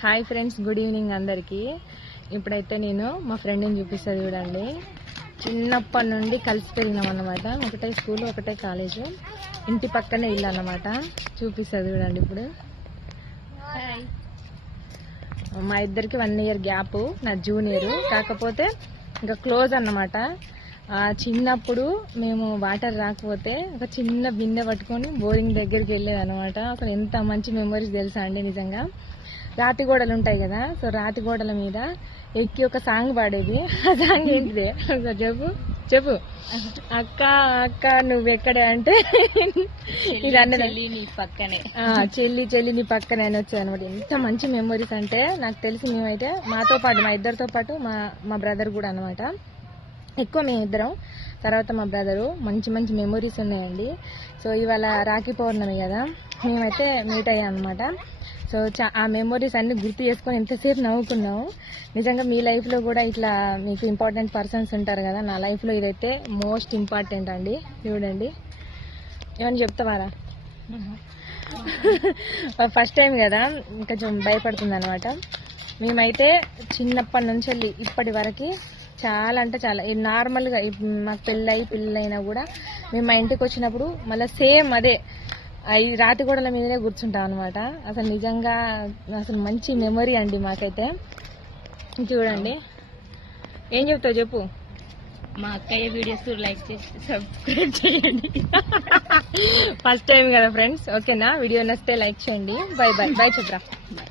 Hi friends, good evening అందరికీ. ఇప్పుడైతే నేను మా ఫ్రెండ్ని చూపిస్తాను చూడండి. చిన్నప్పటి నుండి కలిసి పెరిగినాం అన్నమాట. ఒకటే స్కూల్, ఒకటే కాలేజు, ఇంటి పక్కనే ఇల్లు అన్నమాట. చూపిస్తుంది చూడండి. ఇప్పుడు మా ఇద్దరికి 1 year గ్యాప్, నా జూనియర్. కాకపోతే ఇంకా క్లోజ్ అన్నమాట. చిన్నప్పుడు మేము వాటర్ రాకపోతే ఒక చిన్న బిందె పట్టుకొని బోరింగ్ దగ్గరికి వెళ్ళేది అనమాట. అసలు ఎంత మంచి మెమరీస్ తెలుసా అండి నిజంగా. రాతి గోడలు ఉంటాయి కదా, సో రాతి గోడల మీద ఎక్కి ఒక సాంగ్ పాడేది. ఆ సాంగ్ ఏంటిదే చెప్పు చెప్పు. అక్క అక్క నువ్వెక్కడే అంటే ఇది అన్నది నీ పక్కనే, చెల్లి చెల్లి నీ పక్కనే అని వచ్చాయి అనమాట. ఎంత మంచి మెమరీస్ అంటే నాకు తెలిసి మేమైతే మాతో పాటు, మా ఇద్దరితో పాటు మా బ్రదర్ కూడా అనమాట. ఎక్కువ మేము ఇద్దరం, తర్వాత మా బ్రదరు. మంచి మంచి మెమరీస్ ఉన్నాయండి. సో ఇవాళ రాఖీ పౌర్ణమి కదా, మేమైతే మీట్ అయ్యాం అనమాట. సో ఆ మెమరీస్ అన్ని గుర్తు చేసుకొని ఎంతసేపు నవ్వుకున్నాము. నిజంగా మీ లైఫ్లో కూడా ఇట్లా మీకు ఇంపార్టెంట్ పర్సన్స్ ఉంటారు కదా. నా లైఫ్లో ఇదైతే మోస్ట్ ఇంపార్టెంట్ అండి. చూడండి, ఏమని చెప్తావారా? ఫస్ట్ టైం కదా, కొంచెం భయపడుతుంది అనమాట. మేమైతే చిన్నప్పటి నుంచి వెళ్ళి ఇప్పటి వరకు చాలా అంటే చాలా నార్మల్గా మాకు పిల్లలైనా కూడా మేము మా ఇంటికి వచ్చినప్పుడు మళ్ళీ సేమ్ అదే ఈ రాతి గోడల మీదనే కూర్చుంటాం అనమాట. అసలు నిజంగా అసలు మంచి మెమరీ అండి మాకైతే. చూడండి, ఏం చెప్తావు చెప్పు. మా అక్కయ్య వీడియోస్ లైక్ చేసి సబ్స్క్రైబ్ చేయండి. ఫస్ట్ టైం కదా ఫ్రెండ్స్, ఓకేనా? వీడియో నచ్చితే లైక్ చేయండి. బాయ్ బాయ్ బాయ్ చెప్పరా. బాయ్.